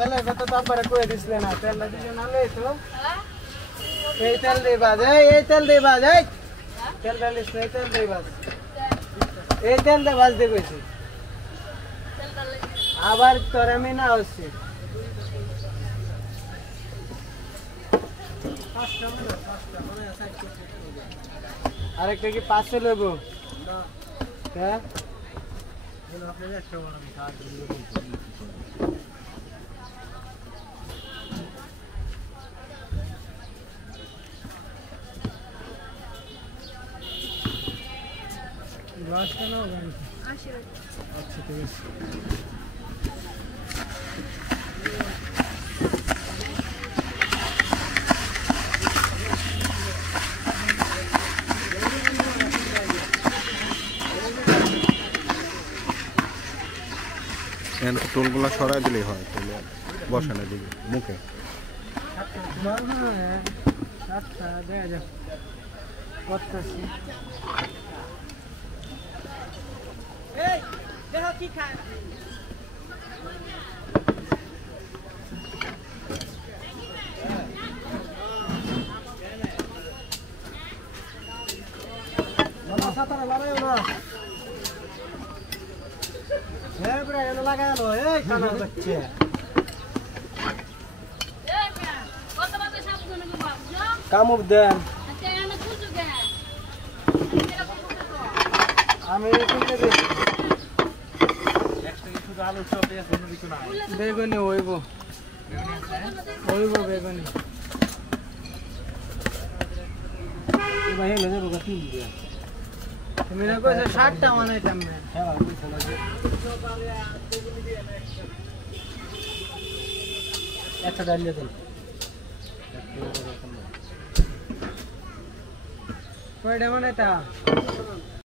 তেলের কথা তো আব্বারে কয়ে দিছিলে না, তেলটা দিলে না লই তো। এই তেল দিয়ে বাজ, এই তেল দিয়ে বাজ, এই তেল ঢালিস না, এই তেল দিয়ে বাজ, এই তেল দিয়ে বাজতে কইছি। আবার তোর আমি না হচ্ছি আরেকটা কি 500 লইব? হ্যাঁ গ্লাস কেন? আচ্ছা ঠিক আছে। টোলগুলো সরাই দিলেই হয়, তাহলে বসানো দিকে মুখে দেখা যাক করতেছি। কি খায় লাগানো এই কানার বাচ্চা কামড় দেন। আমি বেগুনি হইব হইব বেগুনি তুমি না কইছো 60টা বানাইতাম না। একটা ডালিয়ে দেন, কয়টা বানাইতা?